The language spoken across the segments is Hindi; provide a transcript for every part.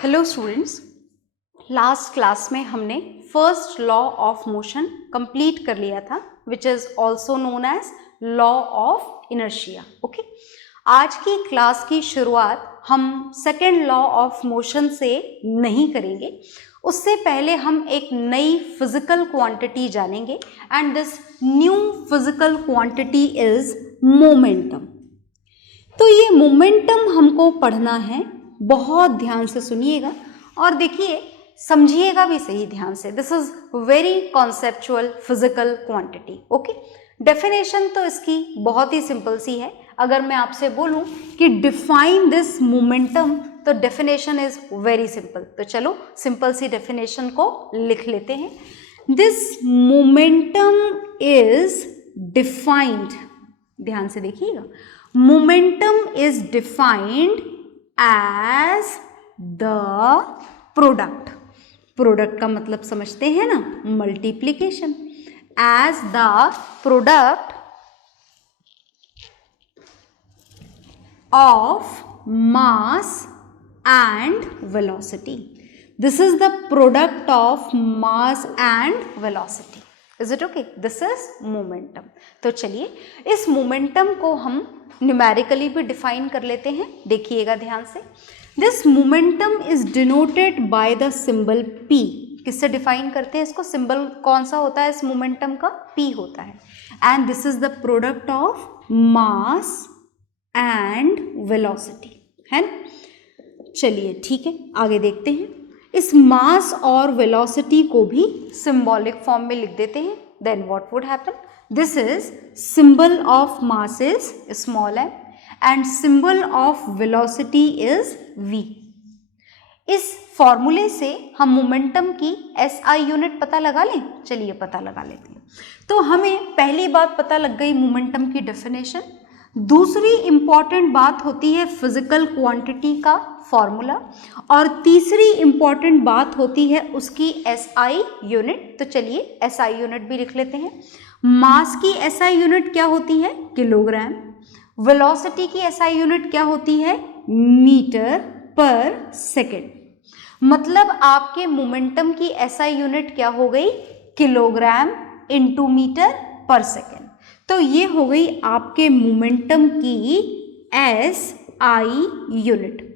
हेलो स्टूडेंट्स, लास्ट क्लास में हमने first law of motion complete कर लिया था which is also known as law of inertia. Okay, आज की क्लास की शुरुआत हम सेकेंड लॉ ऑफ मोशन से नहीं करेंगे। उससे पहले हम एक नई फिजिकल क्वांटिटी जानेंगे and this new physical quantity is momentum. तो ये मोमेंटम हमको पढ़ना है, बहुत ध्यान से सुनिएगा और देखिए समझिएगा भी सही ध्यान से। This is very conceptual physical quantity. Okay, definition तो इसकी बहुत ही सिंपल सी है। अगर मैं आपसे बोलूं कि डिफाइन दिस मोमेंटम तो डेफिनेशन इज वेरी सिंपल। तो चलो सिंपल सी डेफिनेशन को लिख लेते हैं। दिस मोमेंटम इज डिफाइंड, ध्यान से देखिएगा, momentum is defined as the product। Product का मतलब समझते हैं ना, multiplication. as the product of mass and velocity। this is the product of mass and velocity। is it okay? this is momentum। तो चलिए इस मोमेंटम को हम न्यूमेरिकली भी डिफाइन कर लेते हैं। देखिएगा ध्यान से। This momentum is denoted by the symbol P। किससे डिफाइन करते हैं इसको? सिंबल कौन सा होता है इस मोमेंटम का? P होता है। And this is the product of mass and velocity, है ना। चलिए ठीक है, आगे देखते हैं। इस मास और वेलोसिटी को भी सिंबॉलिक फॉर्म में लिख देते हैं। Then what would happen? This is symbol of mass is small m and symbol of velocity is v। इस फॉर्मूले से हम मोमेंटम की SI यूनिट पता लगा लें। चलिए पता लगा लेते हैं। तो हमें पहली बात पता लग गई मोमेंटम की डेफिनेशन। दूसरी इंपॉर्टेंट बात होती है फिजिकल क्वांटिटी का फॉर्मूला, और तीसरी इंपॉर्टेंट बात होती है उसकी SI यूनिट। तो चलिए SI यूनिट भी लिख लेते हैं। मास की SI यूनिट क्या होती है? किलोग्राम। वेलोसिटी की SI यूनिट क्या होती है? मीटर पर सेकेंड। मतलब आपके मोमेंटम की SI यूनिट क्या हो गई? किलोग्राम इंटू मीटर पर सेकेंड। तो ये हो गई आपके मोमेंटम की SI यूनिट।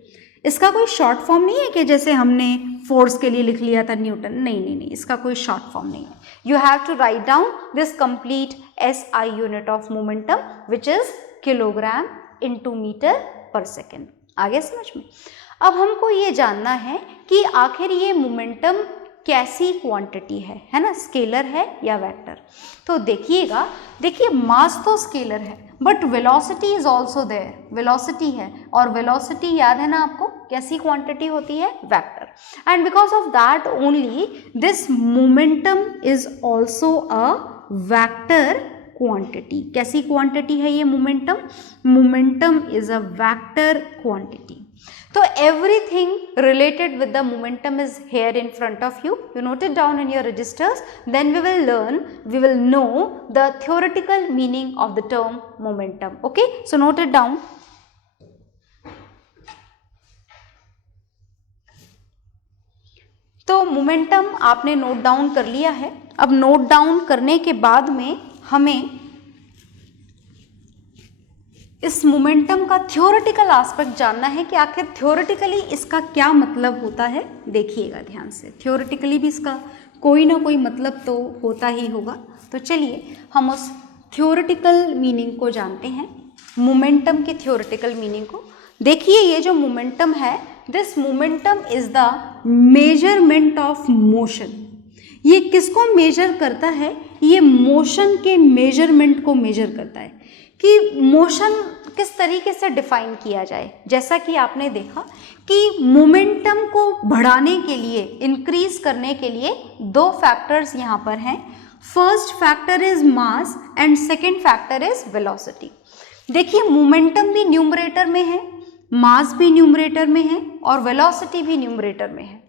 इसका कोई शॉर्ट फॉर्म नहीं है कि जैसे हमने फोर्स के लिए लिख लिया था न्यूटन। नहीं, इसका कोई शॉर्ट फॉर्म नहीं है। You have to write down this complete SI unit of momentum which is kilogram into meter per second। आगे समझ में? अब हमको ये जानना है कि आखिर ये मोमेंटम कैसी क्वांटिटी है ना, स्केलर है या वेक्टर। तो देखिएगा, देखिए मास तो स्केलर है but velocity is also there. Velocity है और वेलोसिटी याद है ना आपको कैसी क्वांटिटी होती है? Vector. And because of that only this momentum is also a vector quantity. कैसी क्वांटिटी है ये momentum? Momentum is a vector quantity. तो everything related with the momentum is here in front of you. You note it down in your registers. Then we will know the theoretical meaning of the term momentum. Okay, so note it down. तो मोमेंटम आपने नोट डाउन कर लिया है। अब नोट डाउन करने के बाद में हमें इस मोमेंटम का थ्योरेटिकल एस्पेक्ट जानना है कि आखिर थ्योरेटिकली इसका क्या मतलब होता है। देखिएगा ध्यान से, थ्योरेटिकली भी इसका कोई ना कोई मतलब तो होता ही होगा। तो चलिए हम उस थ्योरेटिकल मीनिंग को जानते हैं, मोमेंटम के थ्योरेटिकल मीनिंग को। देखिए ये जो मोमेंटम है, this momentum is the measurement of motion. ये किसको मेजर करता है? ये मोशन के मेजरमेंट को मेजर करता है कि मोशन किस तरीके से डिफाइन किया जाए। जैसा कि आपने देखा कि मोमेंटम को बढ़ाने के लिए, इंक्रीज करने के लिए दो फैक्टर्स यहाँ पर हैं। First factor is mass and second factor is velocity. देखिए मोमेंटम भी न्यूमरेटर में है, मास भी न्यूमरेटर में है और वेलोसिटी भी न्यूमरेटर में है।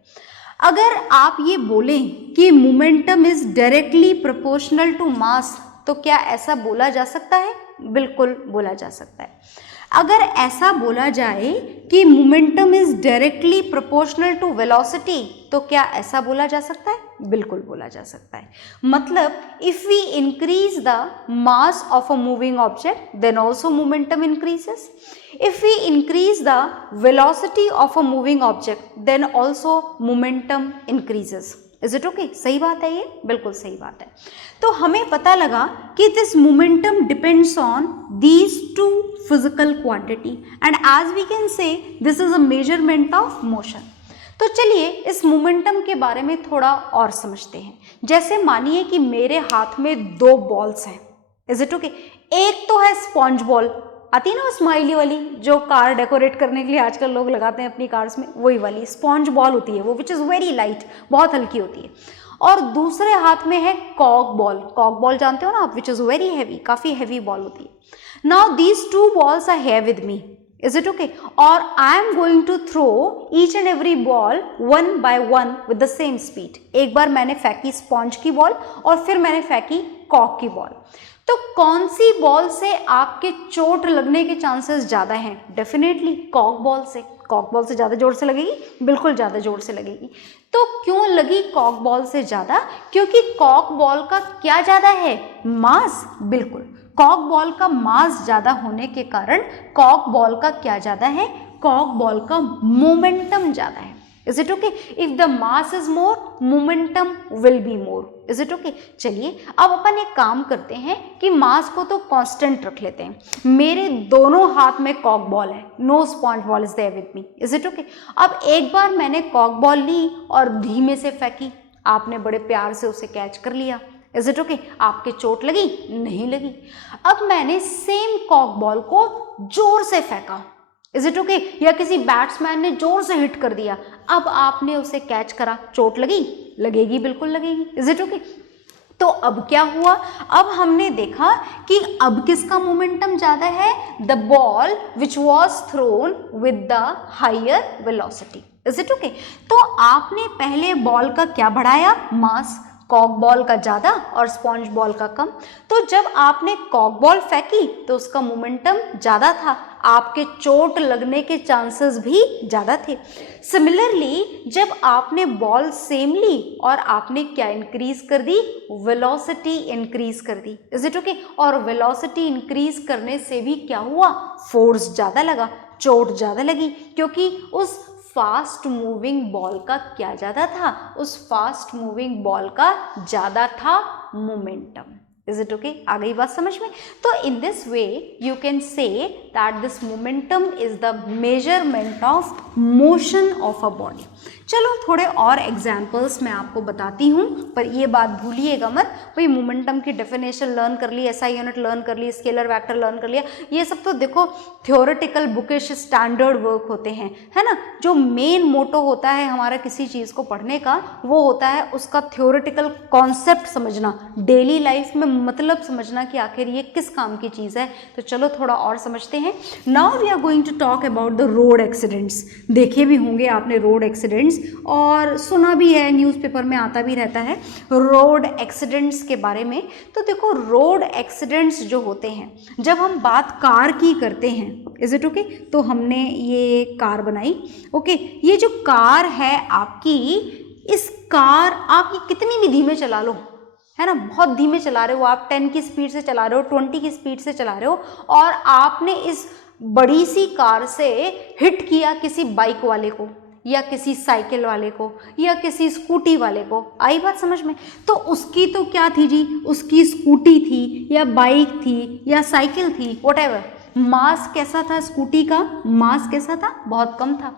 अगर आप ये बोलें कि momentum is directly proportional to mass, तो क्या ऐसा बोला जा सकता है? बिल्कुल बोला जा सकता है। अगर ऐसा बोला जाए कि momentum is directly proportional to velocity, तो क्या ऐसा बोला जा सकता है? बिल्कुल बोला जा सकता है। मतलब if we increase the mass of a moving object then also momentum increases, if we increase the velocity of a moving object then also momentum increases. Is it okay? सही बात है, ये बिल्कुल सही बात है। तो हमें पता लगा कि this momentum depends on these two physical quantity and as we can say this is a measurement of motion. तो चलिए इस मोमेंटम के बारे में थोड़ा और समझते हैं। जैसे मानिए कि मेरे हाथ में दो बॉल्स हैं। Is it okay? एक तो है स्पॉन्ज बॉल, आती है ना स्माइली वाली, जो कार डेकोरेट करने के लिए आजकल लोग लगाते हैं अपनी कार्स में, वही वाली स्पॉन्ज बॉल होती है वो, विच इज़ वेरी लाइट, बहुत हल्की होती है। और दूसरे हाथ में है कॉक बॉल। कॉक बॉल जानते हो ना आप, विच इज़ वेरी हैवी, काफ़ी हैवी बॉल होती है। Now these two balls are here with me, is it okay? और I am going to throw each and every ball one by one with the same speed. एक बार मैंने फेंकी स्पॉन्ज की बॉल और फिर मैंने फेंकी कॉक की बॉल। तो कौन सी बॉल से आपके चोट लगने के चांसेस ज़्यादा हैं? डेफिनेटली कॉक बॉल से। कॉक बॉल से ज़्यादा जोर से लगेगी? बिल्कुल ज़्यादा जोर से लगेगी। तो क्यों लगी कॉक बॉल से ज़्यादा? क्योंकि कॉक बॉल का क्या ज़्यादा है? मास। बिल्कुल, कॉक बॉल का मास ज़्यादा होने के कारण कॉक बॉल का क्या ज़्यादा है? कॉक बॉल का मोमेंटम ज़्यादा है। Is it okay? If the mass is more, momentum will be more. Is it okay? चलिए अब अपन एक काम करते हैं कि मास को तो कांस्टेंट रख लेते हैं। मेरे दोनों हाथ में कॉक बॉल है, no sponge ball is there with me. Is it okay? अब एक बार मैंने कॉक बॉल ली और धीमे से फेंकी, आपने बड़े प्यार से उसे कैच कर लिया। Is it okay? आपके चोट लगी? नहीं लगी। अब मैंने सेम कॉक बॉल को जोर से फेंका, इज इट ओके? या किसी बैट्समैन ने जोर से हिट कर दिया, अब आपने उसे कैच करा, चोट लगी? लगेगी, बिल्कुल लगेगी। Is it okay? तो अब क्या हुआ? अब हमने देखा कि अब किसका मोमेंटम ज्यादा है? The ball which was thrown with the higher velocity. Is it okay? तो आपने पहले बॉल का क्या बढ़ाया? मास। कॉक बॉल का ज़्यादा और स्पॉन्ज बॉल का कम। तो जब आपने कॉक बॉल फेंकी तो उसका मोमेंटम ज़्यादा था, आपके चोट लगने के चांसेस भी ज़्यादा थे। सिमिलरली जब आपने बॉल सेम ली और आपने क्या इंक्रीज कर दी? वेलोसिटी इंक्रीज कर दी। Is it okay? और वेलोसिटी इंक्रीज करने से भी क्या हुआ? फोर्स ज़्यादा लगा, चोट ज़्यादा लगी, क्योंकि उस फास्ट मूविंग बॉल का क्या ज़्यादा था? उस फास्ट मूविंग बॉल का ज़्यादा था मोमेंटम। Is it okay? आ गई बात समझ में? तो in this way you can say that this momentum is the measurement of motion of a body. चलो थोड़े और एग्जाम्पल्स मैं आपको बताती हूँ, पर ये बात भूलिएगा मत, भाई मोमेंटम की डेफिनेशन लर्न कर ली, एसआई यूनिट लर्न कर ली, स्केलर वेक्टर लर्न कर लिया, ये सब तो देखो थ्योरेटिकल बुकिश स्टैंडर्ड वर्क होते हैं, है ना। जो मेन मोटो होता है हमारा किसी चीज़ को पढ़ने का, वो होता है उसका थ्योरेटिकल कॉन्सेप्ट समझना, डेली लाइफ में मतलब समझना कि आखिर ये किस काम की चीज़ है। तो चलो थोड़ा और समझते हैं। Now we are going to talk about the road accidents. देखे भी होंगे आपने रोड एक्सीडेंट्स और सुना भी है, न्यूज़पेपर में आता भी रहता है रोड एक्सीडेंट्स के बारे में। तो देखो रोड एक्सीडेंट्स जो होते हैं, जब हम बात कार की करते हैं, इज इट ओके, तो हमने ये कार बनाई, ओके, ये जो कार है आपकी, इस कार आप ये कितनी भी धीमे चला लो, है ना, बहुत धीमे चला रहे हो आप, 10 की स्पीड से चला रहे हो, 20 की स्पीड से चला रहे हो, और आपने इस बड़ी सी कार से हिट किया किसी बाइक वाले को या किसी साइकिल वाले को या किसी स्कूटी वाले को। आई बात समझ में? तो उसकी तो क्या थी जी, उसकी स्कूटी थी या बाइक थी या साइकिल थी, व्हाटएवर, मास कैसा था स्कूटी का? मास कैसा था? बहुत कम था।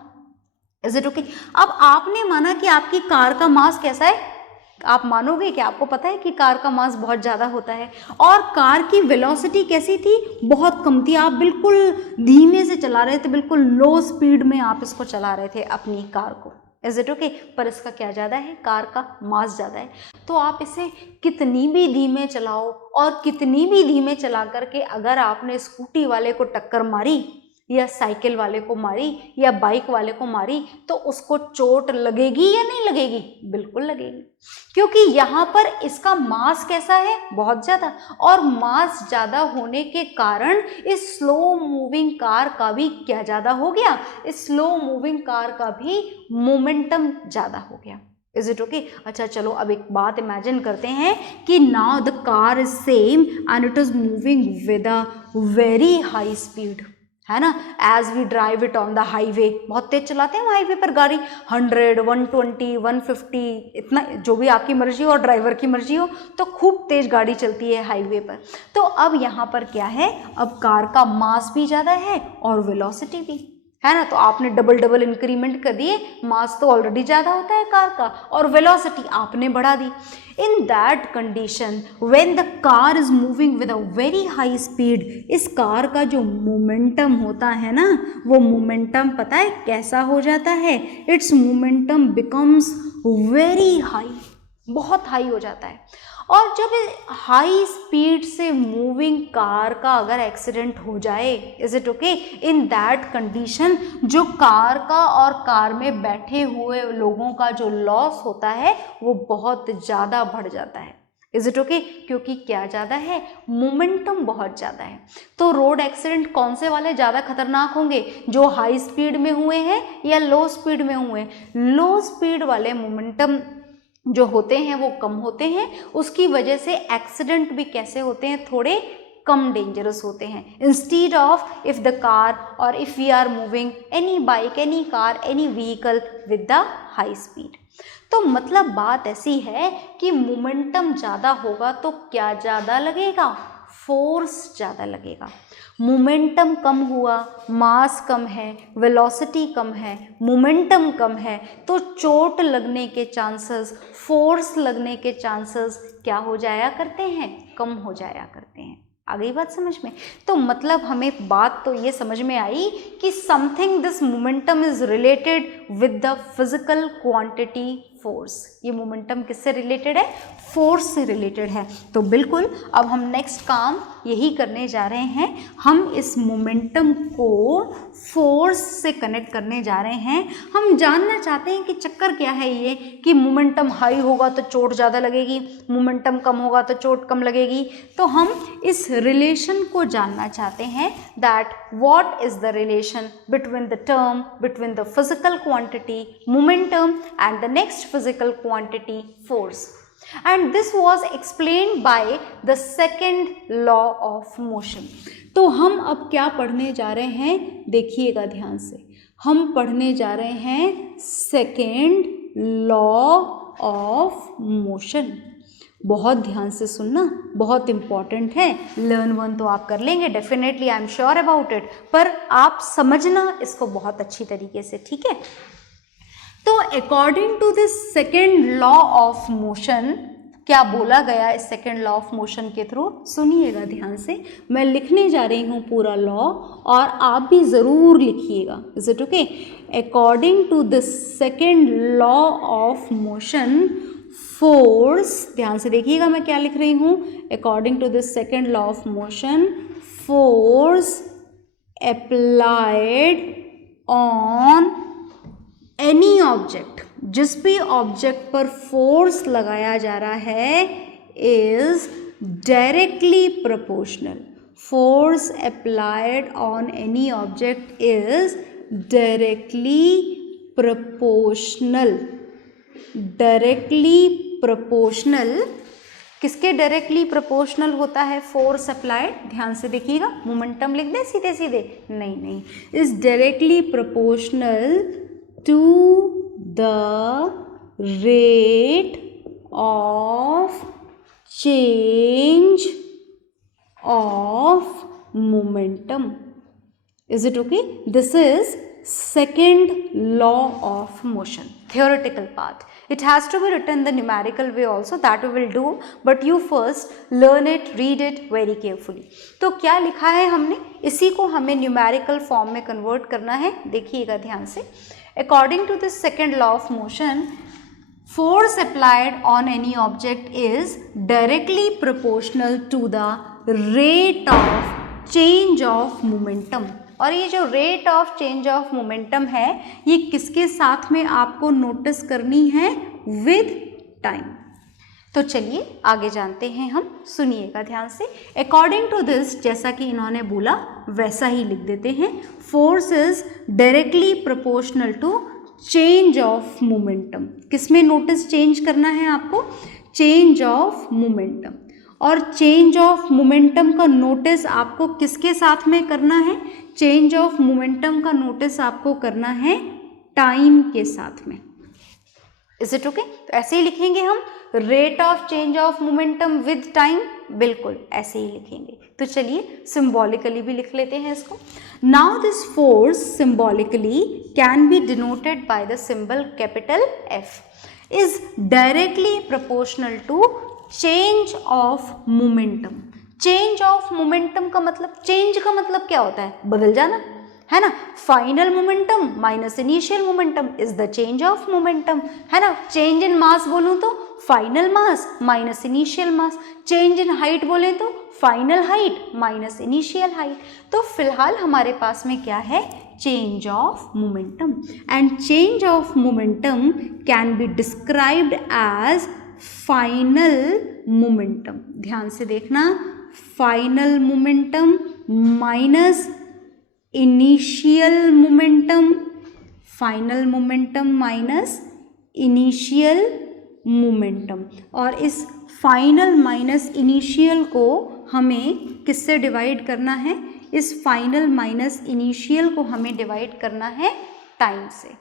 Is it okay? अब आपने माना कि आपकी कार का मास कैसा है, आप मानोगे कि आपको पता है कि कार का मास बहुत ज़्यादा होता है, और कार की वेलोसिटी कैसी थी? बहुत कम थी। आप बिल्कुल धीमे से चला रहे थे, बिल्कुल लो स्पीड में आप इसको चला रहे थे अपनी कार को। Is it okay? पर इसका क्या ज़्यादा है? कार का मास ज़्यादा है। तो आप इसे कितनी भी धीमे चलाओ और कितनी भी धीमे चला करके अगर आपने स्कूटी वाले को टक्कर मारी, या साइकिल वाले को मारी या बाइक वाले को मारी तो उसको चोट लगेगी या नहीं लगेगी? बिल्कुल लगेगी, क्योंकि यहाँ पर इसका मास कैसा है? बहुत ज़्यादा, और मास ज़्यादा होने के कारण इस स्लो मूविंग कार का भी क्या ज़्यादा हो गया? इस स्लो मूविंग कार का भी मोमेंटम ज़्यादा हो गया। Is it okay? अच्छा चलो अब एक बात इमेजिन करते हैं कि now the car is same and it is moving with a very high speed, है ना। As we drive it on the highway, बहुत तेज चलाते हैं हम हाईवे पर गाड़ी, 100, 120, 150, इतना जो भी आपकी मर्जी हो और ड्राइवर की मर्जी हो तो खूब तेज गाड़ी चलती है हाईवे पर। तो अब यहाँ पर क्या है, अब कार का मास भी ज़्यादा है और वेलोसिटी भी, है ना। तो आपने डबल इंक्रीमेंट कर दिए, मास तो ऑलरेडी ज़्यादा होता है कार का और वेलोसिटी आपने बढ़ा दी। In that condition when the car is moving with a very high speed, इस कार का जो मोमेंटम होता है ना, वो मोमेंटम पता है कैसा हो जाता है? It's momentum becomes very high, बहुत हाई हो जाता है। और जब हाई स्पीड से मूविंग कार का अगर एक्सीडेंट हो जाए, is it okay? In that condition जो कार का और कार में बैठे हुए लोगों का जो लॉस होता है वो बहुत ज़्यादा बढ़ जाता है। Is it okay? क्योंकि क्या ज़्यादा है? मोमेंटम बहुत ज़्यादा है। तो रोड एक्सीडेंट कौन से वाले ज़्यादा खतरनाक होंगे, जो हाई स्पीड में हुए हैं या लो स्पीड में हुए? लो स्पीड वाले मोमेंटम जो होते हैं वो कम होते हैं, उसकी वजह से एक्सीडेंट भी कैसे होते हैं? थोड़े कम डेंजरस होते हैं। Instead of if the car और if we are moving any bike, any car, any vehicle with the high speed. तो मतलब बात ऐसी है कि मोमेंटम ज़्यादा होगा तो क्या ज़्यादा लगेगा? फोर्स ज़्यादा लगेगा। मोमेंटम कम हुआ, मास कम है, वेलोसिटी कम है, मोमेंटम कम है, तो चोट लगने के चांसेस, फोर्स लगने के चांसेस क्या हो जाया करते हैं? कम हो जाया करते हैं। आ गई बात समझ में? तो मतलब हमें बात तो ये समझ में आई कि something this momentum is related with the physical quantity force. ये मोमेंटम किससे रिलेटेड है? फोर्स से रिलेटेड है। तो बिल्कुल अब हम नेक्स्ट काम यही करने जा रहे हैं, हम इस मोमेंटम को फोर्स से कनेक्ट करने जा रहे हैं। हम जानना चाहते हैं कि चक्कर क्या है ये, कि मोमेंटम हाई होगा तो चोट ज़्यादा लगेगी, मोमेंटम कम होगा तो चोट कम लगेगी। तो हम इस रिलेशन को जानना चाहते हैं, that what is the relation between the term, between the physical quantity momentum and the next physical quantity force, and this was explained by the second law of motion। तो हम अब क्या पढ़ने जा रहे हैं? देखिएगा ध्यान से, हम पढ़ने जा रहे हैं सेकेंड लॉ ऑफ मोशन। बहुत ध्यान से सुनना, बहुत इंपॉर्टेंट है। लर्न वन तो आप कर लेंगे definitely, I am sure about it, पर आप समझना इसको बहुत अच्छी तरीके से, ठीक है। तो according to this second law of motion, क्या बोला गया इस सेकेंड लॉ ऑफ मोशन के थ्रू? सुनिएगा ध्यान से, मैं लिखने जा रही हूँ पूरा लॉ और आप भी ज़रूर लिखिएगा। Is it okay? According to this second law of motion, force, ध्यान से देखिएगा मैं क्या लिख रही हूँ। According to this second law of motion, force applied on any object, जिस भी ऑब्जेक्ट पर फोर्स लगाया जा रहा है, is directly proportional. Force applied on any object is directly proportional. Directly proportional किसके डायरेक्टली प्रोपोर्शनल होता है? फोर्स अप्लाइड, ध्यान से देखिएगा, मोमेंटम लिख दे सीधे सीधे? नहीं, is directly proportional to the rate of change of momentum. Is it okay? This is second law of motion, theoretical part. It has to be written in the numerical way also, that we will do, but you first learn it, read it very carefully. तो क्या लिखा है हमने, इसी को हमें न्यूमेरिकल फॉर्म में कन्वर्ट करना है। देखिएगा ध्यान से, according to this second law of motion, force applied on any object is directly proportional to the rate of change of momentum. और ये जो rate of change of momentum है ये किसके साथ में आपको नोटिस करनी है? With time. तो चलिए आगे जानते हैं हम, सुनिएगा ध्यान से। अकॉर्डिंग टू दिस, जैसा कि इन्होंने बोला वैसा ही लिख देते हैं। Force is directly proportional to change of momentum. किसमें नोटिस चेंज करना है आपको? Change of momentum. और चेंज ऑफ मोमेंटम का नोटिस आपको किसके साथ में करना है? चेंज ऑफ मोमेंटम का नोटिस आपको करना है टाइम के साथ में। Is it okay? तो ऐसे ही लिखेंगे हम, rate of change of momentum with time, बिल्कुल ऐसे ही लिखेंगे। तो चलिए सिंबॉलिकली भी लिख लेते हैं इसको। Now this force symbolically can be denoted by the symbol capital F, is directly proportional to change of momentum. Change of momentum का मतलब, चेंज का मतलब क्या होता है? बदल जाना, है ना। Final momentum minus initial momentum is the change of momentum, है ना। चेंज इन मास बोलूं तो final mass minus initial mass, change in height बोले तो final height minus initial height. तो फिलहाल हमारे पास में क्या है? Change of momentum. And change of momentum can be described as final momentum. ध्यान से देखना, final momentum minus initial momentum, final momentum minus initial momentum. और इस फाइनल माइनस इनिशियल को हमें किससे डिवाइड करना है? इस फाइनल माइनस इनिशियल को हमें डिवाइड करना है टाइम से।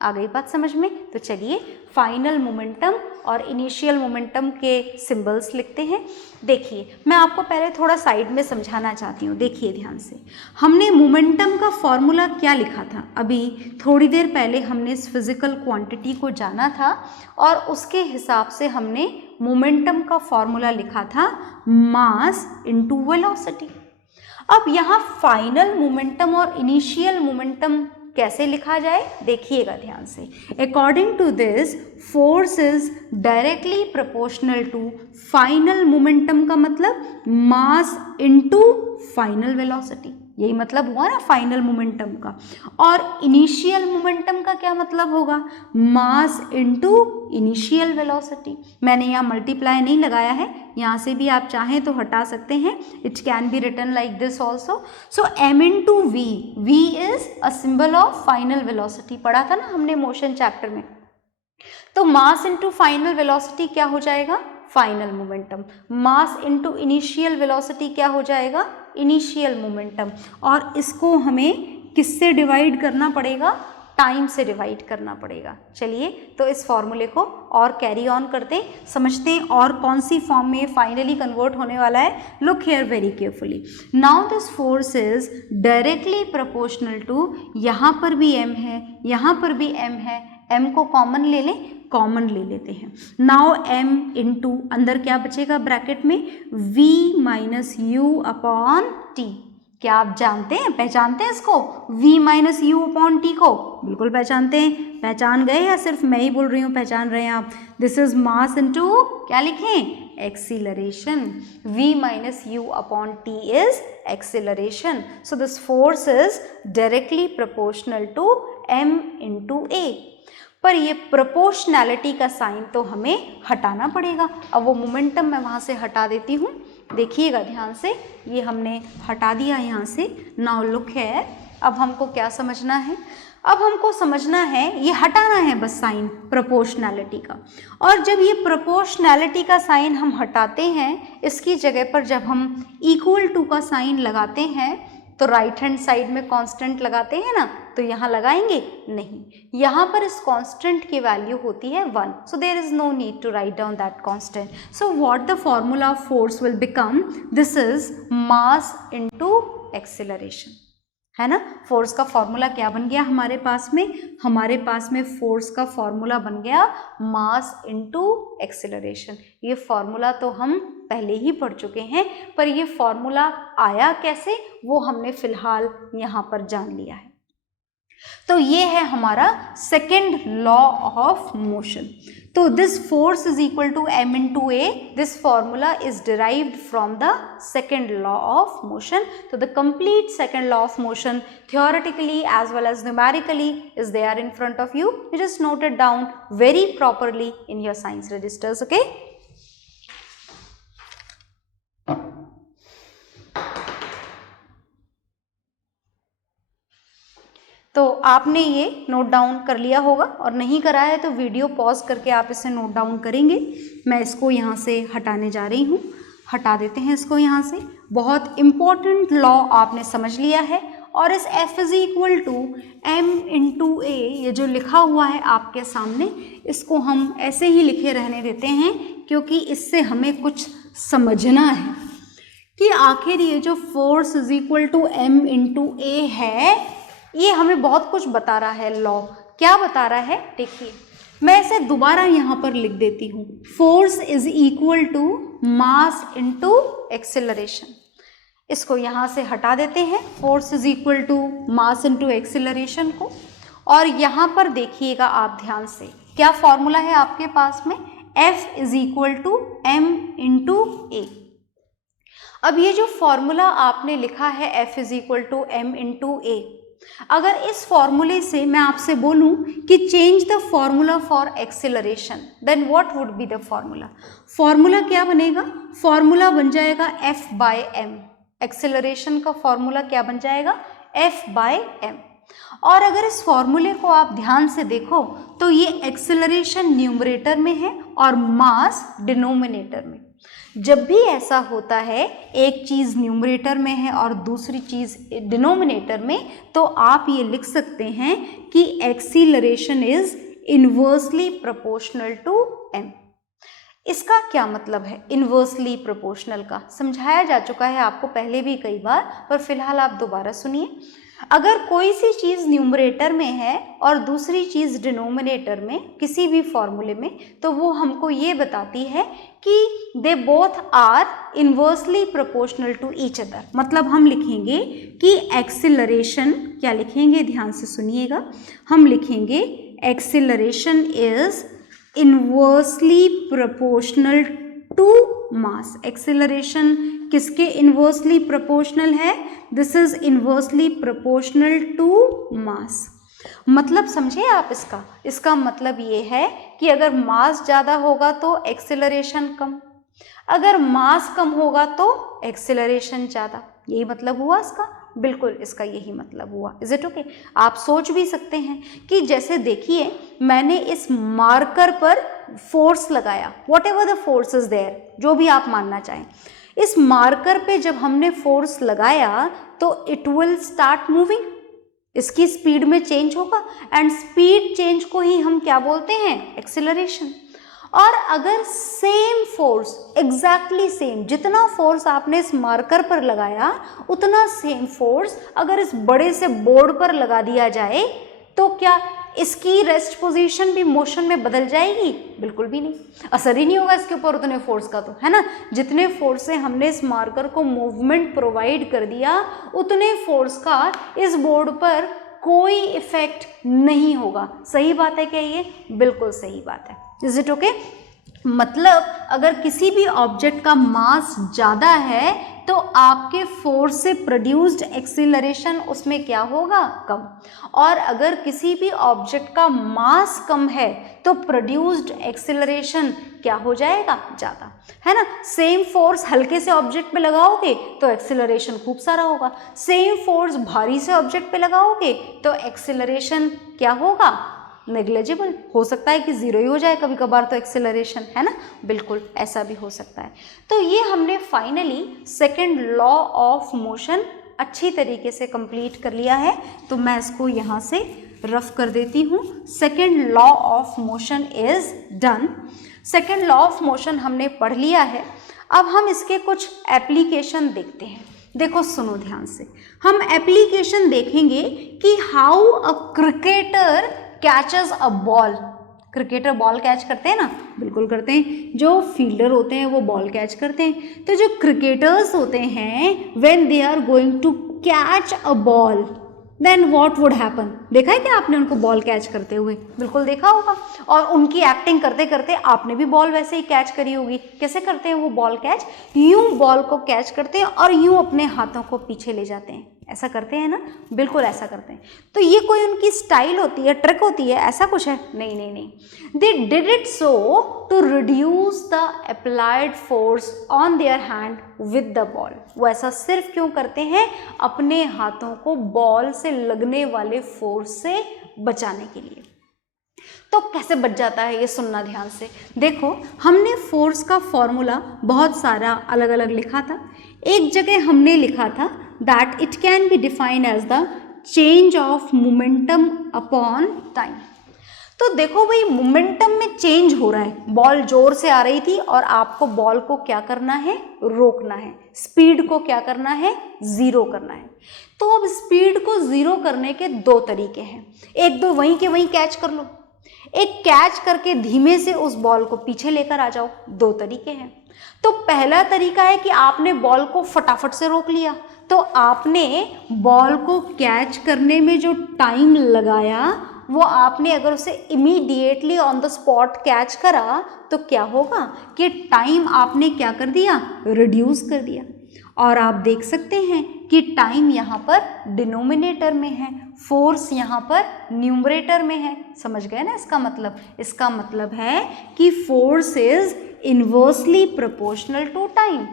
आ गई बात समझ में? तो चलिए फाइनल मोमेंटम और इनिशियल मोमेंटम के सिंबल्स लिखते हैं। देखिए मैं आपको पहले थोड़ा साइड में समझाना चाहती हूँ, देखिए ध्यान से। हमने मोमेंटम का फॉर्मूला क्या लिखा था? अभी थोड़ी देर पहले हमने इस फिजिकल क्वांटिटी को जाना था और उसके हिसाब से हमने मोमेंटम का फॉर्मूला लिखा था मास इनटू वेलोसिटी। अब यहाँ फाइनल मोमेंटम और इनिशियल मोमेंटम कैसे लिखा जाए? देखिएगा ध्यान से। According to this, force is directly proportional to final momentum का मतलब मास इनटू फाइनल वेलोसिटी, यही मतलब हुआ ना फाइनल मोमेंटम का। और इनिशियल मोमेंटम का क्या मतलब होगा? Mass into initial velocity. मैंने यहाँ मल्टीप्लाई नहीं लगाया है, यहाँ से भी आप चाहें तो हटा सकते हैं। It can be written like this also. So m into v, v is a symbol of final velocity, पढ़ा था ना हमने मोशन चैप्टर में। तो मास इनटू फाइनल वेलोसिटी क्या हो जाएगा? Final momentum. Mass into initial velocity क्या हो जाएगा? Initial momentum. और इसको हमें किससे डिवाइड करना पड़ेगा? टाइम से डिवाइड करना पड़ेगा। चलिए तो इस फॉर्मूले को और कैरी ऑन करते हैं, समझते हैं और कौन सी फॉर्म में फाइनली कन्वर्ट होने वाला है। Look here very carefully. Now this force is directly proportional to, यहाँ पर भी m है, यहाँ पर भी m है, m को कॉमन ले लें, कॉमन ले लेते हैं। नाउ m इंटू, अंदर क्या बचेगा ब्रैकेट में? v minus u upon T. क्या आप जानते हैं, पहचानते हैं इसको? v minus u upon T को बिल्कुल पहचानते हैं। पहचान गए या सिर्फ मैं ही बोल रही हूँ पहचान रहे हैं आप? दिस इज मास इनटू क्या लिखें? Acceleration. v minus u upon t is acceleration. So this force is directly proportional to m into a। पर ये प्रोपोर्शनैलिटी का साइन तो हमें हटाना पड़ेगा। अब वो मोमेंटम मैं वहाँ से हटा देती हूँ, देखिएगा ध्यान से। ये हमने हटा दिया यहाँ से। नाउ लुक है, अब हमको क्या समझना है? अब हमको समझना है, ये हटाना है बस साइन प्रोपोर्शनैलिटी का। और जब ये प्रोपोर्शनैलिटी का साइन हम हटाते हैं, इसकी जगह पर जब हम इक्वल टू का साइन लगाते हैं तो राइट हैंड साइड में कांस्टेंट लगाते हैं ना, तो यहाँ लगाएंगे नहीं, यहाँ पर इस कांस्टेंट की वैल्यू होती है 1। So there is no need to write down that constant. So what the formula of force will become? This is mass into acceleration, है ना। फोर्स का फॉर्मूला क्या बन गया हमारे पास में? हमारे पास में फोर्स का फॉर्मूला बन गया मास इनटू एक्सीलरेशन। ये फॉर्मूला तो हम पहले ही पढ़ चुके हैं, पर ये फॉर्मूला आया कैसे वो हमने फिलहाल यहाँ पर जान लिया है। तो ये है हमारा सेकेंड लॉ ऑफ मोशन। तो this force is equal to m into a. This formula is derived from the second law of motion. So the complete second law of motion theoretically as well as numerically is there in front of you. You just note it down very properly in your science registers, okay? तो आपने ये नोट डाउन कर लिया होगा, और नहीं करा है तो वीडियो पॉज करके आप इसे नोट डाउन करेंगे। मैं इसको यहाँ से हटाने जा रही हूँ, हटा देते हैं इसको यहाँ से। बहुत इम्पॉर्टेंट लॉ आपने समझ लिया है, और इस F is equal to m into a, ये जो लिखा हुआ है आपके सामने, इसको हम ऐसे ही लिखे रहने देते हैं, क्योंकि इससे हमें कुछ समझना है कि आखिर ये जो force is equal to m into a है, ये हमें बहुत कुछ बता रहा है। लॉ क्या बता रहा है, देखिए मैं इसे दोबारा यहाँ पर लिख देती हूँ। Force is equal to mass into acceleration. इसको यहाँ से हटा देते हैं, force is equal to mass into acceleration को, और यहाँ पर देखिएगा आप ध्यान से, क्या फॉर्मूला है आपके पास में, F is equal to m into a। अब ये जो फॉर्मूला आपने लिखा है F is equal to m into a, अगर इस फॉर्मूले से मैं आपसे बोलूं कि change the formula for acceleration, then what would be the formula. Formula क्या बनेगा, फॉर्मूला बन जाएगा F बाय m। एक्सेलरेशन का फॉर्मूला क्या बन जाएगा, F बाय m। और अगर इस फॉर्मूले को आप ध्यान से देखो तो ये एक्सेलरेशन न्यूमरेटर में है और मास डिनोमिनेटर में। जब भी ऐसा होता है, एक चीज़ न्यूमरेटर में है और दूसरी चीज़ डिनोमिनेटर में, तो आप ये लिख सकते हैं कि acceleration is inversely proportional to m। इसका क्या मतलब है, इन्वर्सली प्रोपोर्शनल का समझाया जा चुका है आपको पहले भी कई बार, पर फिलहाल आप दोबारा सुनिए। अगर कोई सी चीज़ न्यूमरेटर में है और दूसरी चीज़ डिनोमिनेटर में किसी भी फॉर्मूले में, तो वो हमको ये बताती है कि they both are inversely proportional to each other. मतलब हम लिखेंगे कि एक्सीलरेशन, क्या लिखेंगे ध्यान से सुनिएगा, हम लिखेंगे acceleration is inversely proportional to mass. Acceleration किसके इन्वर्सली प्रोपोर्शनल है, this is inversely proportional to mass. मतलब समझे आप इसका मतलब ये है कि अगर मास ज़्यादा होगा तो एक्सेलरेशन कम, अगर मास कम होगा तो एक्सेलरेशन ज़्यादा। यही मतलब हुआ इसका, बिल्कुल इसका यही मतलब हुआ। Is it okay? आप सोच भी सकते हैं कि जैसे देखिए मैंने इस मार्कर पर फोर्स लगाया, whatever the force is there, जो भी आप मानना चाहें, इस मार्कर पे जब हमने फोर्स लगाया तो इट विल स्टार्ट मूविंग, इसकी स्पीड में चेंज होगा, एंड स्पीड चेंज को ही हम क्या बोलते हैं, एक्सेलरेशन। और अगर सेम फोर्स, एग्जैक्टली सेम, जितना फोर्स आपने इस मार्कर पर लगाया उतना सेम फोर्स अगर इस बड़े से बोर्ड पर लगा दिया जाए, तो क्या इसकी रेस्ट पोजीशन भी मोशन में बदल जाएगी? बिल्कुल भी नहीं, असर ही नहीं होगा इसके ऊपर उतने फोर्स का, तो है ना। जितने फोर्स से हमने इस मार्कर को मूवमेंट प्रोवाइड कर दिया, उतने फोर्स का इस बोर्ड पर कोई इफेक्ट नहीं होगा। सही बात है क्या ये? बिल्कुल सही बात है। Is it okay? मतलब अगर किसी भी ऑब्जेक्ट का मास ज़्यादा है तो आपके फोर्स से प्रोड्यूस्ड एक्सीलरेशन उसमें क्या होगा, कम। और अगर किसी भी ऑब्जेक्ट का मास कम है तो प्रोड्यूस्ड एक्सीलरेशन क्या हो जाएगा, ज़्यादा, है ना। सेम फोर्स हल्के से ऑब्जेक्ट पे लगाओगे तो एक्सीलरेशन खूब सारा होगा, सेम फोर्स भारी से ऑब्जेक्ट पे लगाओगे तो एक्सीलरेशन क्या होगा, नेग्लिजिबल। हो सकता है कि ज़ीरो ही हो जाए कभी कभार तो एक्सेलरेशन, है ना, बिल्कुल ऐसा भी हो सकता है। तो ये हमने finally second law of motion अच्छी तरीके से कंप्लीट कर लिया है। तो मैं इसको यहाँ से रफ कर देती हूँ। Second law of motion is done. Second law of motion हमने पढ़ लिया है। अब हम इसके कुछ एप्लीकेशन देखते हैं। देखो सुनो ध्यान से, हम एप्लीकेशन देखेंगे कि how a cricketer catches a ball. Cricketer ball catch करते हैं ना, बिल्कुल करते हैं। जो फील्डर होते हैं वो बॉल कैच करते हैं। तो जो क्रिकेटर्स होते हैं, when they are going to catch a ball, then what would happen. देखा है क्या आपने उनको बॉल कैच करते हुए? बिल्कुल देखा होगा। और उनकी एक्टिंग करते करते आपने भी बॉल वैसे ही कैच करी होगी। कैसे करते हैं वो बॉल कैच? यूं बॉल को कैच करते हैं और यूं अपने हाथों को पीछे ले जाते हैं। ऐसा करते हैं ना? बिल्कुल ऐसा करते हैं। तो ये कोई उनकी स्टाइल होती है, ट्रिक होती है, ऐसा कुछ है? नहीं नहीं नहीं। They did it so to reduce the applied force on their hand with the ball. वो ऐसा सिर्फ क्यों करते हैं? अपने हाथों को बॉल से लगने वाले फोर्स से बचाने के लिए। तो कैसे बच जाता है ये सुनना ध्यान से। देखो, हमने फोर्स का फॉर्मूला बहुत सारा अलग अलग लिखा था। एक जगह हमने लिखा था that it can be defined as the change of momentum upon time. तो देखो भाई, मोमेंटम में चेंज हो रहा है। बॉल जोर से आ रही थी और आपको बॉल को क्या करना है? रोकना है। स्पीड को क्या करना है? जीरो करना है। तो अब स्पीड को जीरो करने के दो तरीके हैं। एक दो वहीं के वहीं कैच कर लो, एक कैच करके धीमे से उस बॉल को पीछे लेकर आ जाओ। दो तरीके हैं। तो पहला तरीका है कि आपने बॉल को फटाफट से रोक लिया। तो आपने बॉल को कैच करने में जो टाइम लगाया वो आपने अगर उसे immediately on the spot catch करा तो क्या होगा कि टाइम आपने क्या कर दिया? रिड्यूस कर दिया। और आप देख सकते हैं कि टाइम यहाँ पर डिनोमिनेटर में है, फोर्स यहाँ पर न्यूमरेटर में है। समझ गए ना इसका मतलब? इसका मतलब है कि force is inversely proportional to time.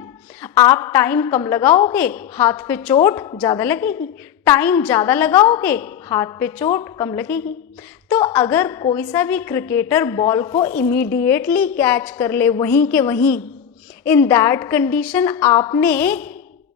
आप टाइम कम लगाओगे, हाथ पे चोट ज़्यादा लगेगी। टाइम ज़्यादा लगाओगे, हाथ पे चोट कम लगेगी। तो अगर कोई सा भी क्रिकेटर बॉल को इमीडिएटली कैच कर ले वहीं के वहीं, इन दैट कंडीशन आपने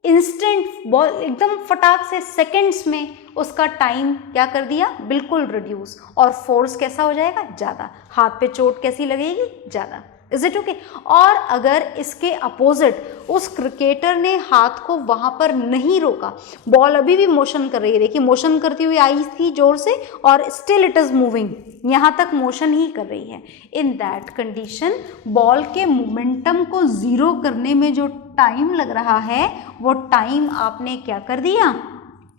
इंस्टेंट बॉल एकदम फटाक से सेकंड्स में उसका टाइम क्या कर दिया? बिल्कुल रिड्यूस। और फोर्स कैसा हो जाएगा? ज़्यादा। हाथ पे चोट कैसी लगेगी? ज़्यादा। Is it okay? और अगर इसके अपोजिट उस क्रिकेटर ने हाथ को वहाँ पर नहीं रोका, बॉल अभी भी मोशन कर रही है, देखिए मोशन करती हुई आई थी जोर से और स्टिल इट इज़ मूविंग, यहाँ तक मोशन ही कर रही है। इन दैट कंडीशन बॉल के मोमेंटम को ज़ीरो करने में जो टाइम लग रहा है वो टाइम आपने क्या कर दिया?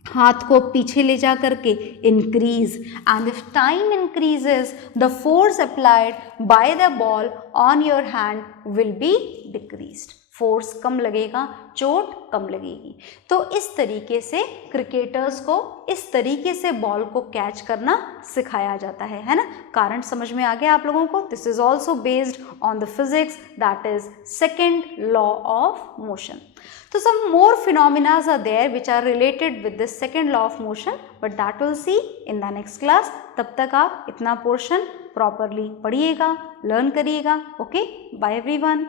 हाथ को पीछे ले जा करके increase. And if time increases the force applied by the ball on your hand will be decreased. Force कम लगेगा, चोट कम लगेगी। तो इस तरीके से क्रिकेटर्स को इस तरीके से बॉल को कैच करना सिखाया जाता है ना? कारण समझ में आ गया आप लोगों को? This is also based on the physics, that is second law of motion. So some more phenomena are there which are related with this second law of motion, but that we'll see in the next class. तब तक आप इतना पोर्शन प्रॉपरली पढ़िएगा, लर्न करिएगा. Okay, bye everyone.